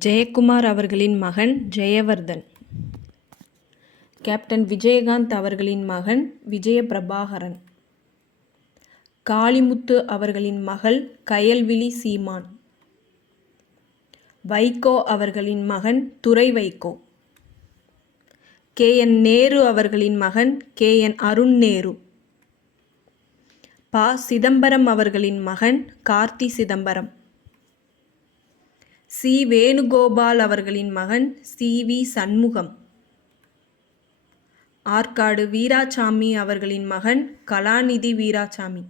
ஜெயக்குமார் அவர்களின் மகன் ஜெயவர்தன். கேப்டன் விஜயகாந்த் அவர்களின் மகன் விஜய பிரபாகரன் காளிமுத்து அவர்களின் மகள் கயல்விழி சீமான். வைகோ அவர்களின் மகன் துரை வைகோ கே. என். நேரு அவர்களின் மகன் கே. என். அருண் நேரு. ப. சிதம்பரம் அவர்களின் மகன் கார்த்தி சிதம்பரம். சி. வேணுகோபால் அவர்களின் மகன் சி. வி. சண்முகம். ஆற்காடு வீராசாமி அவர்களின் மகன் கலாநிதி வீராசாமி.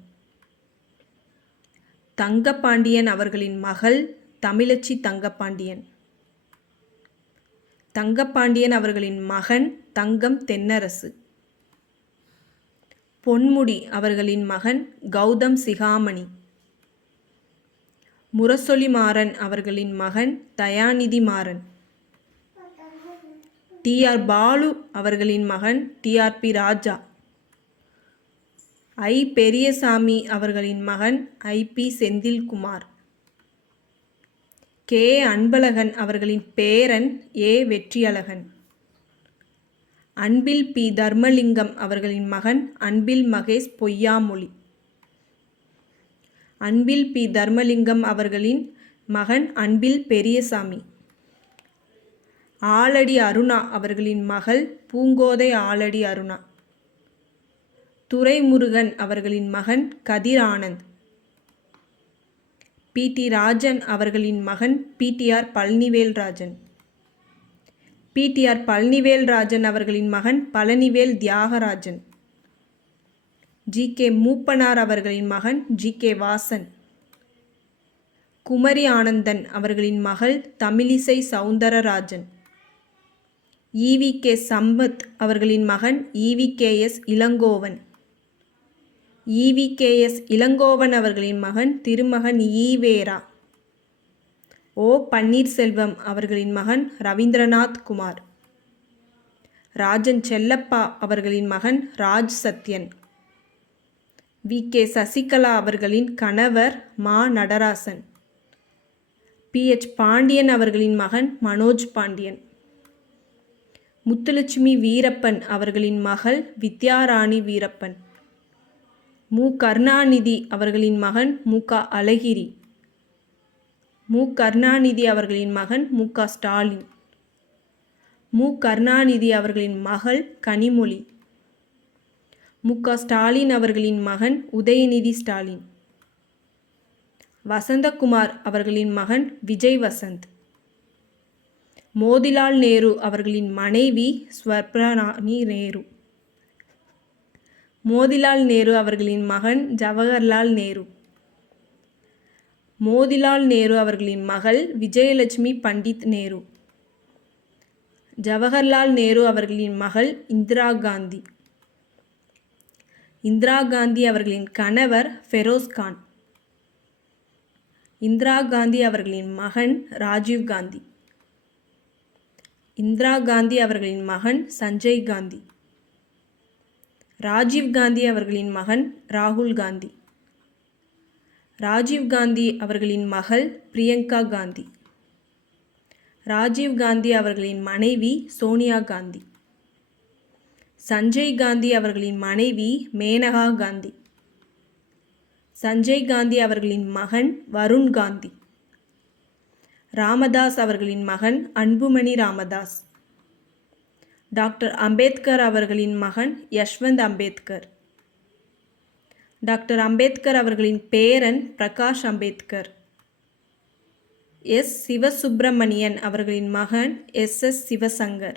தங்கப்பாண்டியன் அவர்களின் மகள் தமிழச்சி தங்கப்பாண்டியன். தங்கப்பாண்டியன் அவர்களின் மகன் தங்கம் தென்னரசு. பொன்முடி அவர்களின் மகன் கௌதம் சிகாமணி. முரசொலி மாறன் அவர்களின் மகன் தயாநிதி மாறன் டி. ஆர். பாலு அவர்களின் மகன் டிஆர்பி ராஜா. ஐ. பெரியசாமி அவர்களின் மகன் I. P. Senthilkumar. K. Anbazhagan அவர்களின் பேரன் ஏ. வெற்றியழகன். அன்பில் பி. தர்மலிங்கம் அவர்களின் மகன் அன்பில் மகேஷ் பொய்யாமொழி. அன்பில் பி தர்மலிங்கம் அவர்களின் மகன் அன்பில் பெரியசாமி. ஆலடி அருணா அவர்களின் மகள் பூங்கோதை ஆலடி அருணா. துரைமுருகன் அவர்களின் மகன் கதிர் ஆனந்த். பி டி ராஜன் அவர்களின் மகன் பிடிஆர் பழனிவேல் ராஜன் பிடிஆர் பழனிவேல் ராஜன் அவர்களின் மகன் பழனிவேல் தியாகராஜன். ஜி கே மூப்பனார் அவர்களின் மகன் ஜி கே வாசன். குமரி ஆனந்தன் அவர்களின் மகள் தமிழிசை சவுந்தரராஜன். ஈவி கே சம்பத் அவர்களின் மகன் EV K S Elangovan. EV K S Elangovan அவர்களின் மகன் திருமகன் ஈவேரா ஓ பன்னீர்செல்வம் அவர்களின் மகன் ரவீந்திரநாத் குமார். ராஜன் செல்லப்பா அவர்களின் மகன் ராஜ் சத்யன். வி. கே. சசிகலா அவர்களின் கணவர் மா. நடராசன். பி. எச். பாண்டியன் அவர்களின் மகன் மனோஜ் பாண்டியன். முத்துலட்சுமி வீரப்பன் அவர்களின் மகள் வித்யாராணி வீரப்பன். மு. கருணாநிதி அவர்களின் மகன் மு. க. அழகிரி. மு. கருணாநிதி அவர்களின் மகன் மு. க. ஸ்டாலின். மு. கருணாநிதி அவர்களின் மகள் கனிமொழி. மு. க. ஸ்டாலின் அவர்களின் மகன் உதயநிதி ஸ்டாலின். வசந்தகுமார் அவர்களின் மகன் விஜய் வசந்த். மோதிலால் நேரு அவர்களின் மனைவி ஸ்வர்ணானி நேரு. மோதிலால் நேரு அவர்களின் மகன் ஜவஹர்லால் நேரு. மோதிலால் நேரு அவர்களின் மகள் விஜயலட்சுமி பண்டித் நேரு. ஜவஹர்லால் நேரு அவர்களின் மகள் இந்திரா காந்தி. இந்திரா காந்தி அவர்களின் கணவர் ஃபெரோஸ் கான். இந்திரா காந்தி அவர்களின் மகன் ராஜீவ் காந்தி. இந்திரா காந்தி அவர்களின் மகன் சஞ்சய் காந்தி. ராஜீவ் காந்தி அவர்களின் மகன் ராகுல் காந்தி. ராஜீவ் காந்தி அவர்களின் மகள் பிரியங்கா காந்தி. ராஜீவ் காந்தி அவர்களின் மனைவி சோனியா காந்தி. சஞ்சய் காந்தி அவர்களின் மனைவி மேனகா காந்தி. சஞ்சய் காந்தி அவர்களின் மகன் வருண் காந்தி. ராமதாஸ் அவர்களின் மகன் அன்புமணி ராமதாஸ். டாக்டர் அம்பேத்கர் அவர்களின் மகன் யஷ்வந்த் அம்பேத்கர். டாக்டர் அம்பேத்கர் அவர்களின் பேரன் பிரகாஷ் அம்பேத்கர். எஸ். சிவசுப்பிரமணியன் அவர்களின் மகன் எஸ். எஸ். சிவசங்கர்.